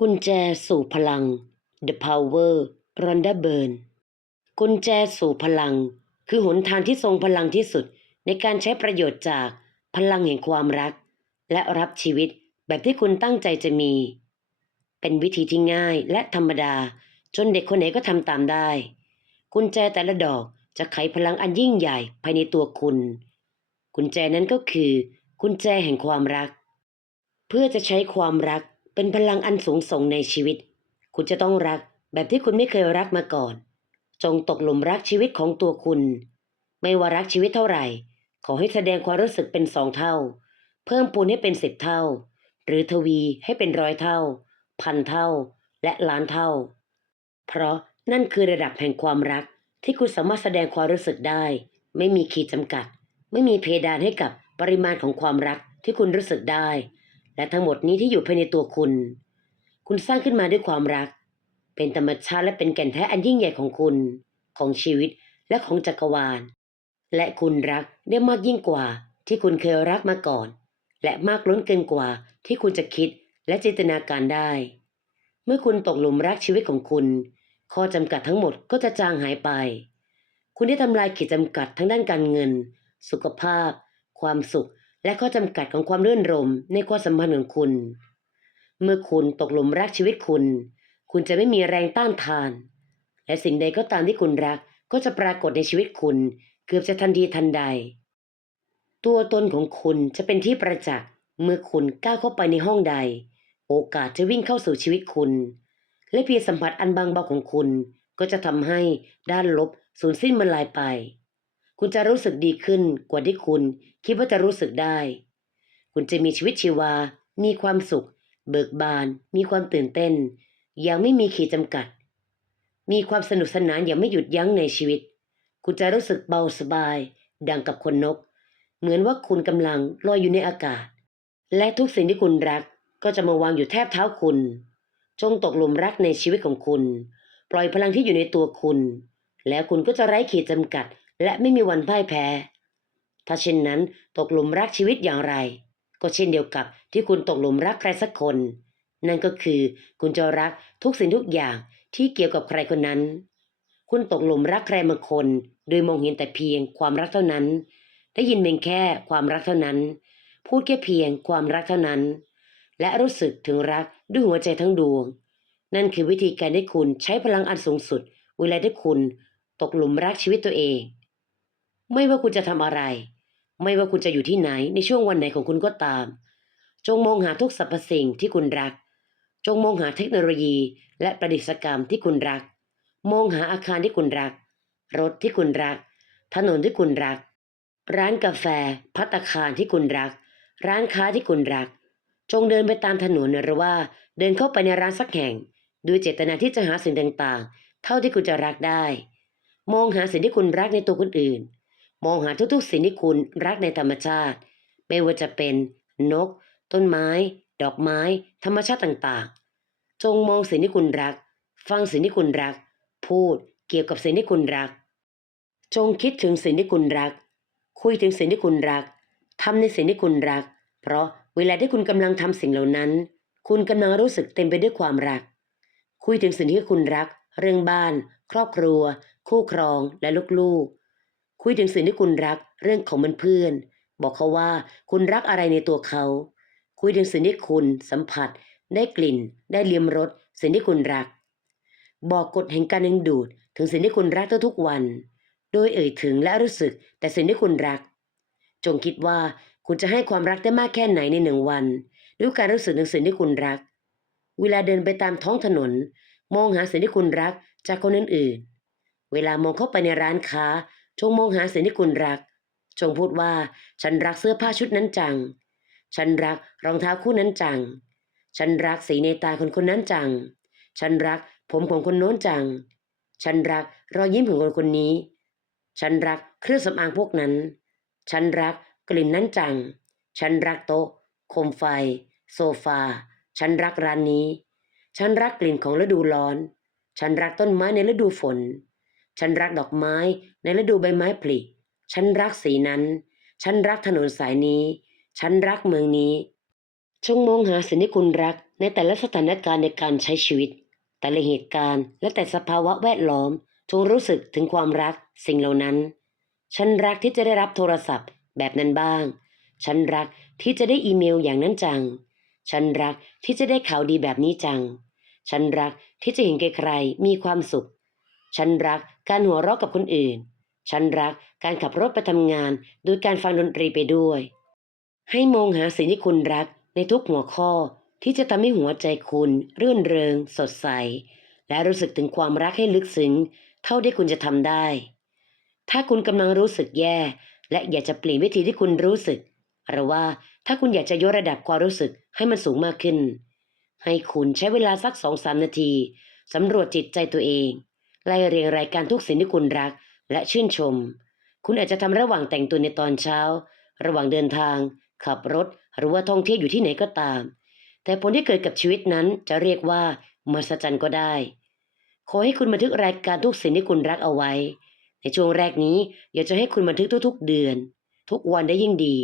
กุญแจสู่พลัง The Power Rhonda Byrne กุญแจสู่พลัง คือหนทางที่ทรงพลังที่สุดในการใช้ประโยชน์จากพลังแห่งความรัก และรับชีวิตแบบที่คุณตั้งใจจะมี เป็นวิธีที่ง่ายและธรรมดา จนเด็กคนไหนก็ทำตามได้ กุญแจแต่ละดอกจะไขพลังอันยิ่งใหญ่ภายในตัวคุณ กุญแจนั้นก็คือ กุญแจแห่งความรัก เพื่อจะใช้ความรัก เป็นพลังอันสูงส่งในชีวิต คุณจะต้องรักแบบที่คุณไม่เคยรักมาก่อน จงตกหลุมรักชีวิตของตัวคุณ ไม่ว่ารักชีวิตเท่าไหร่ ขอให้แสดงความรู้สึกเป็นสองเท่า เพิ่มปูนให้เป็นสิบเท่า หรือทวีให้เป็นร้อยเท่า พันเท่า และล้านเท่า เพราะนั่นคือระดับแห่งความรักที่คุณสามารถแสดงความรู้สึกได้ ไม่มีขีดจำกัด ไม่มีเพดานให้กับปริมาณของความรักที่คุณรู้สึกได้ และทั้งหมดนี้ที่อยู่ภายในตัวคุณ คุณสร้างขึ้นมาด้วยความรัก เป็นธรรมชาติและเป็นแก่นแท้อันยิ่งใหญ่ของคุณ ของชีวิตและของจักรวาล และคุณรักได้มากยิ่งกว่า ที่คุณเคยรักมาก่อน และมากล้นเกินกว่า ที่คุณจะคิดและจินตนาการได้ เมื่อคุณตกหลุมรักชีวิตของคุณ ข้อจำกัดทั้งหมดก็จะจางหายไป คุณได้ทำลายขีดจำกัดทั้งด้านการเงิน สุขภาพ ความสุข และข้อจำกัดของความรื่นรมในความสัมพันธ์ของคุณ เมื่อคุณตกหลุมรักชีวิตคุณ คุณจะไม่มีแรงต้านทาน และสิ่งใดก็ตามที่คุณรักก็จะปรากฏในชีวิตคุณ เกือบจะทันทีทันใด ตัวตนของคุณจะเป็นที่ประจักษ์เมื่อคุณก้าวเข้าไปในห้องใด โอกาสจะวิ่งเข้าสู่ชีวิตคุณ และเพียงสัมผัสอันบางเบาของคุณก็จะทำให้ด้านลบสูญสิ้นมันลายไป คุณจะรู้สึกดีขึ้นกว่าที่คุณคิดว่าจะรู้สึกได้ คุณจะมีชีวิตชีวา มีความสุข เบิกบาน มีความตื่นเต้น อย่างไม่มีขีดจำกัด มีความสนุกสนานอย่างไม่หยุดยั้งในชีวิต คุณจะรู้สึกเบาสบาย ดังกับคนนก เหมือนว่าคุณกำลังลอยอยู่ในอากาศ และทุกสิ่งที่คุณรักก็จะมาวางอยู่แทบเท้าคุณ จงตกหลุมรักในชีวิตของคุณ ปล่อยพลังที่อยู่ในตัวคุณ แล้วคุณก็จะไร้ขีดจำกัด และไม่มีวันพ่ายแพ้ ถ้าเช่นนั้นตกหลุมรักชีวิตอย่างไร ก็เช่นเดียวกับที่คุณตกหลุมรักใครสักคน นั่นก็คือคุณจะรักทุกสิ่งทุกอย่างที่เกี่ยวกับใครคนนั้น คุณตกหลุมรักใครบางคน โดยมองเห็นแต่เพียงความรักเท่านั้น ได้ยินเพียงแค่ความรักเท่านั้น พูดแค่เพียงความรักเท่านั้น และรู้สึกถึงรักด้วยหัวใจทั้งดวง นั่นคือวิธีการที่คุณใช้พลังอันสูงสุดเวลาที่คุณตกหลุมรักชีวิตตัวเอง ไม่ว่าคุณจะทำอะไร ไม่ว่าคุณจะอยู่ที่ไหนในช่วงวันไหนของคุณก็ตาม จงมองหาทุกสรรพสิ่งที่คุณรัก จงมองหาเทคโนโลยี และประดิษฐกรรมที่คุณรัก มองหาอาคารที่คุณรัก รถที่คุณรัก ถนนที่คุณรัก ร้านกาแฟ พัตคารที่คุณรัก ร้านค้าที่คุณรัก จงเดินไปตามถนนหรือว่า เดินเข้าไปในร้านสักแห่งด้วยเจตนาที่จะหาสิ่งต่างๆ เท่าที่คุณจะรักได้ มองหาสิ่งที่คุณรักในตัวคนอื่น มองหาทุกๆสิ่งที่คุณรักในธรรมชาติ ไม่ว่าจะเป็นนก ต้นไม้ ดอกไม้ ธรรมชาติต่างๆ จงมองสิ่งที่คุณรัก ฟังสิ่งที่คุณรัก พูดเกี่ยวกับสิ่งที่คุณรัก จงคิดถึงสิ่งที่คุณรัก คุยถึงสิ่งที่คุณรักทำในสิ่งที่คุณรัก เพราะเวลาที่คุณกำลังทำสิ่งเหล่านั้น คุณกำลังรู้สึกเต็มไปด้วยความรัก คุยถึงสิ่งที่คุณรัก เรื่องบ้าน ครอบครัว คู่ครองและลูกๆ คุยถึงสิ่งที่คุณรักเรื่องของเพื่อนๆบอกเขาว่าคุณรักอะไรในตัวเขา คุยถึงสิ่งที่คุณสัมผัส ได้กลิ่น ได้เลียมรสสิ่งที่คุณรัก บอกกฎแห่งการดึงดูดถึงสิ่งที่คุณรักทุกๆวัน โดยเอ่ยถึงและรู้สึกแต่สิ่งที่คุณรัก จงคิดว่าคุณจะให้ความรักได้มากแค่ไหนในหนึ่งวันด้วยการรู้สึกถึงสิ่งที่คุณรัก เวลาเดินไปตามท้องถนน มองหาสิ่งที่คุณรักจากคนอื่นๆ เวลามองเข้าไปในร้านค้า จงมองหาสิ่งที่คุณรัก จงพูดว่า ฉันรักเสื้อผ้าชุดนั้นจัง ฉันรักรองเท้าคู่นั้นจัง ฉันรักสีในตาคนคนนั้นจัง ฉันรักผมของคนโน้นจัง ฉันรักรอยยิ้มของคนคนนี้ ฉันรักเครื่องสำอางพวกนั้น ฉันรักกลิ่นนั้นจัง ฉันรักโต๊ะโคมไฟ โซฟา ฉันรักร้านนี้ ฉันรักกลิ่นของฤดูร้อน ฉันรักต้นไม้ในฤดูฝน ฉันรักดอกไม้ในฤดูใบไม้ผลิ ฉันรักสีนั้น ฉันรักถนนสายนี้ ฉันรักเมืองนี้ จงมองหาสิ่งที่คุณรักในแต่ละสถานการณ์ในการใช้ชีวิต แต่ละเหตุการณ์และแต่สภาวะแวดล้อม จงรู้สึกถึงความรักสิ่งเหล่านั้น ฉันรักที่จะได้รับโทรศัพท์แบบนั้นบ้าง ฉันรักที่จะได้อีเมลอย่างนั้นจัง ฉันรักที่จะได้ข่าวดีแบบนี้จัง ฉันรักที่จะเห็นใครๆมีความสุข ฉันรัก การหัวเราะกับคนอื่น ฉันรักการขับรถไปทำงานโดยการฟังดนตรีไปด้วย ให้มองหาสิ่งที่คุณรักในทุกหัวข้อที่จะทำให้หัวใจคุณรื่นเริง สดใส และรู้สึกถึงความรักให้ลึกซึ้ง เท่าที่คุณจะทำได้ ถ้าคุณกำลังรู้สึกแย่ และอยากจะเปลี่ยนวิธีที่คุณรู้สึก หรือว่าถ้าคุณอยากจะยกระดับความรู้สึกให้มันสูงมากขึ้น ให้คุณใช้เวลาสักสองสามนาทีสำรวจจิตใจตัวเอง ไล่เรียงรายการทุกสิ่งที่คุณรัก และชื่นชม คุณอาจจะทำระหว่างแต่งตัวในตอนเช้า ระหว่างเดินทาง ขับรถ หรือว่าท่องเที่ยวอยู่ที่ไหนก็ตาม แต่ผลที่เกิดกับชีวิตนั้นจะเรียกว่ามหัศจรรย์ก็ได้ ขอให้คุณบันทึกรายการทุกสิ่งที่คุณรักเอาไว้ ในช่วงแรกนี้อยากจะให้คุณบันทึกทุก ๆ เดือน ทุกวันได้ยิ่งดี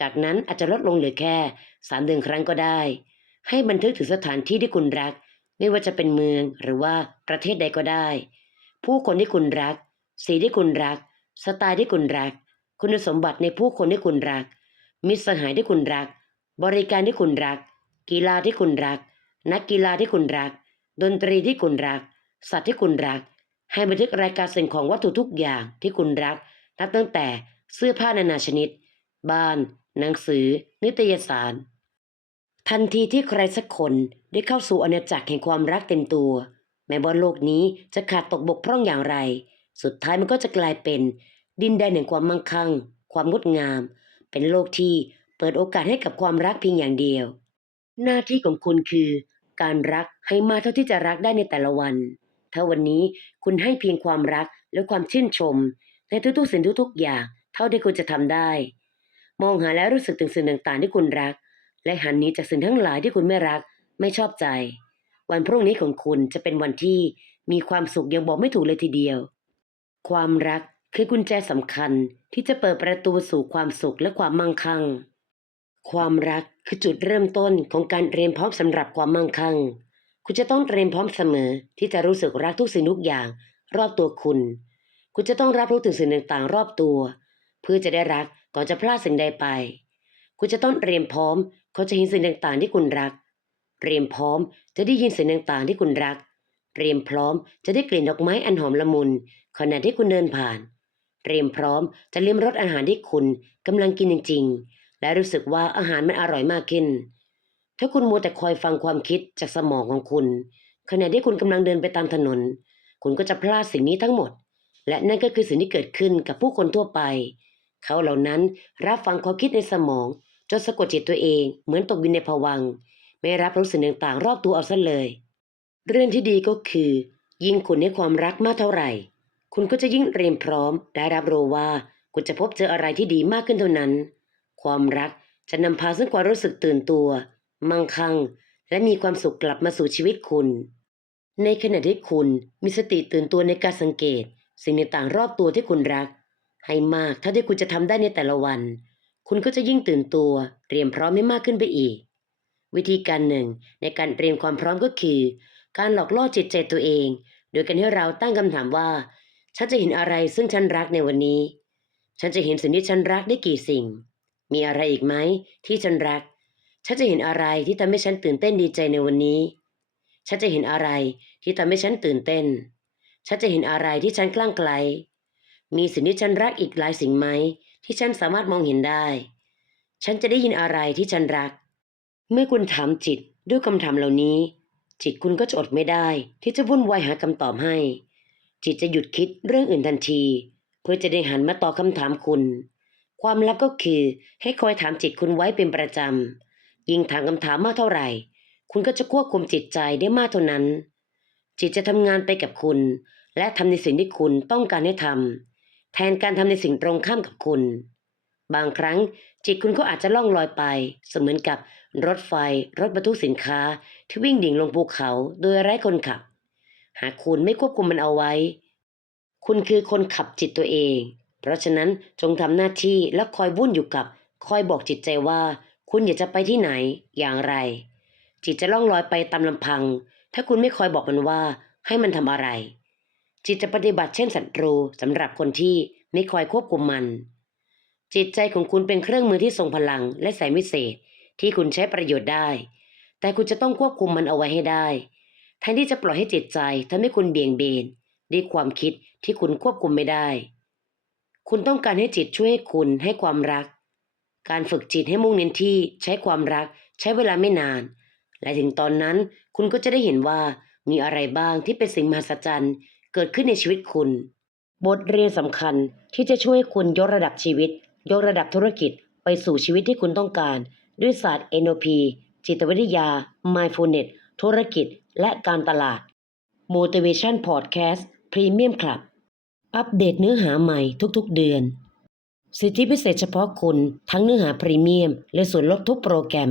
จากนั้นอาจจะลดลงเหลือแค่สามเดือนครั้งก็ได้ ให้บันทึกถึงสถานที่ที่คุณรัก ไม่ว่าจะเป็นเมืองหรือว่าประเทศใดก็ได้ ผู้คนที่คุณรัก สีที่คุณรัก สไตล์ที่คุณรัก คุณสมบัติในผู้คนที่คุณรัก มิตรสหายที่คุณรัก บริการที่คุณรัก กีฬาที่คุณรัก นักกีฬาที่คุณรัก ดนตรีที่คุณรัก สัตว์ที่คุณรัก ให้บันทึกรายการสิ่งของวัตถุทุกอย่างที่คุณรักนับตั้งแต่เสื้อผ้านานาชนิด บ้าน หนังสือ นิตยสาร ทันทีที่ใครสักคนได้เข้าสู่อาณาจักรแห่งความรักเต็มตัว แม้ว่าโลกนี้จะขาดตกบกพร่องอย่างไร สุดท้ายมันก็จะกลายเป็น ดินแดนแห่งความมั่งคั่ง ความงดงาม เป็นโลกที่เปิดโอกาสให้กับความรักเพียงอย่างเดียว หน้าที่ของคุณคือ การรักให้มากเท่าที่จะรักได้ในแต่ละวัน ถ้าวันนี้คุณให้เพียงความรักและความชื่นชม ในทุกๆสิ่งทุกๆอย่าง เท่าที่คุณจะทำได้ มองหาและรู้สึกถึงสิ่งต่างๆที่คุณรัก และหันหนี้จากสิ่งทั้งหลายที่คุณไม่รัก ไม่ชอบใจ วันพรุ่งนี้ของคุณจะเป็นวันที่มีความสุขยังบอกไม่ถูกเลยทีเดียว ความรักคือกุญแจสำคัญที่จะเปิดประตูสู่ความสุขและความมั่งคั่ง ความรักคือจุดเริ่มต้นของการเตรียมพร้อมสำหรับความมั่งคั่ง คุณจะต้องเตรียมพร้อมเสมอ ที่จะรู้สึกรักทุกสิ่งทุกอย่าง รอบตัวคุณ คุณจะต้องรับรู้ถึงสิ่งต่างๆ รอบตัว เพื่อจะได้รักก่อนจะพลาดสิ่งใดไป คุณจะต้องเตรียมพร้อม เขาจะเห็นสิ่งต่างๆที่คุณรัก เตรียมพร้อมจะได้ยินเสิ่งต่างๆที่คุณรัก เตรียมพร้อมจะได้กลิ่นดอกไม้อันหอมละมุนขณะที่คุณเดินผ่าน เตรียมพร้อมจะลิ้มรสอาหารที่คุณกำลังกินจริง ๆ และรู้สึกว่าอาหารมันอร่อยมากขึ้น ถ้าคุณมัวแต่คอยฟังความคิดจากสมองของคุณ ขณะที่คุณกำลังเดินไปตามถนน คุณก็จะพลาดสิ่งนี้ทั้งหมด และนั่นก็คือสิ่งที่เกิดขึ้นกับผู้คนทั่วไป เขาเหล่านั้นรับฟังความคิดในสมอง จนสะกดจิตตัวเองเหมือนตกบินในภวัง ไม่รับรู้สิ่งต่างๆ รอบตัวเอาซะเลย เรื่องที่ดีก็คือ ยิ่งคุณให้ความรักมากเท่าไหร่ คุณก็จะยิ่งเตรียมพร้อม และรับรู้ว่าคุณจะพบเจออะไรที่ดีมากขึ้นเท่านั้น ความรักจะนำพาซึ่งความรู้สึกตื่นตัว มั่งคั่ง และมีความสุขกลับมาสู่ชีวิตคุณ ในขณะที่คุณมีสติตื่นตัวในการสังเกต สิ่งต่างๆรอบตัวที่คุณรัก ให้มากเท่าที่คุณจะทำได้ในแต่ละวัน คุณก็จะยิ่งตื่นตัวเตรียมพร้อมให้มากขึ้นไปอีก วิธีการหนึ่งในการเตรียมความพร้อมก็คือ การหลอกล่อจิตใจตัวเอง โดยการให้เราตั้งคำถามว่า ฉันจะเห็นอะไรซึ่งฉันรักในวันนี้ ฉันจะเห็นสิ่งที่ฉันรักได้กี่สิ่ง มีอะไรอีกไหมที่ฉันรัก ฉันจะเห็นอะไรที่ทำให้ฉันตื่นเต้นดีใจในวันนี้ ฉันจะเห็นอะไรที่ทำให้ฉันตื่นเต้น ฉันจะเห็นอะไรที่ฉันคลั่งไคล้มีสิ่งที่ฉันรักอีกหลายสิ่งไหม ที่ฉันสามารถมองเห็นได้ ฉันจะได้ยินอะไรที่ฉันรัก เมื่อคุณถามจิตด้วยคำถามเหล่านี้ จิตคุณก็จะอดไม่ได้ ที่จะวุ่นวายหาคำตอบให้ จิตจะหยุดคิดเรื่องอื่นทันที เพื่อจะได้หันมาตอบคำถามคุณ ความลับก็คือให้คอยถามจิตคุณไว้เป็นประจำยิ่งถามคำถามมากเท่าไหร่ คุณก็จะควบคุมจิตใจได้มากเท่านั้น จิตจะทำงานไปกับคุณ และทำในสิ่งที่คุณต้องการให้ทำ แทนการทำในสิ่งตรงข้ามกับคุณ บางครั้งจิตคุณก็อาจจะล่องลอยไป เสมือนกับรถไฟ รถบรรทุกสินค้า ที่วิ่งดิ่งลงภูเขาโดยไร้คนขับ หากคุณไม่ควบคุมมันเอาไว้ คุณคือคนขับจิตตัวเอง เพราะฉะนั้นจงทำหน้าที่และคอยวุ่นอยู่กับ คอยบอกจิตใจว่า คุณอยากจะไปที่ไหน อย่างไร จิตจะล่องลอยไปตามลำพัง ถ้าคุณไม่คอยบอกมันว่า ให้มันทำอะไร จิตจะปฏิบัติเช่นศัตรูสำหรับคนที่ไม่คอยควบคุมมัน จิตใจของคุณเป็นเครื่องมือที่ทรงพลังและแสงวิเศษที่คุณใช้ประโยชน์ได้ แต่คุณจะต้องควบคุมมันเอาไว้ให้ได้แทนที่จะปล่อยให้จิตใจทำให้คุณเบี่ยงเบนด้วยความคิดที่คุณควบคุมไม่ได้ คุณต้องการให้จิตช่วยให้คุณให้ความรัก การฝึกจิตให้มุ่งเน้นที่ใช้ความรักใช้เวลาไม่นาน และถึงตอนนั้นคุณก็จะได้เห็นว่ามีอะไรบ้างที่เป็นสิ่งมหัศจรรย์ เกิดขึ้นในชีวิตคุณ บทเรียนสำคัญที่จะช่วยคุณยกระดับชีวิต ยกระดับธุรกิจไปสู่ชีวิตที่คุณต้องการ ด้วยศาสตร์ NLP จิตวิทยา Mindfulness ธุรกิจ และการตลาด Motivation Podcast Premium Club อัปเดตเนื้อหาใหม่ทุกๆ เดือน สิทธิพิเศษเฉพาะคุณทั้งเนื้อหาพรีเมียม และส่วนลดทุกโปรแกรม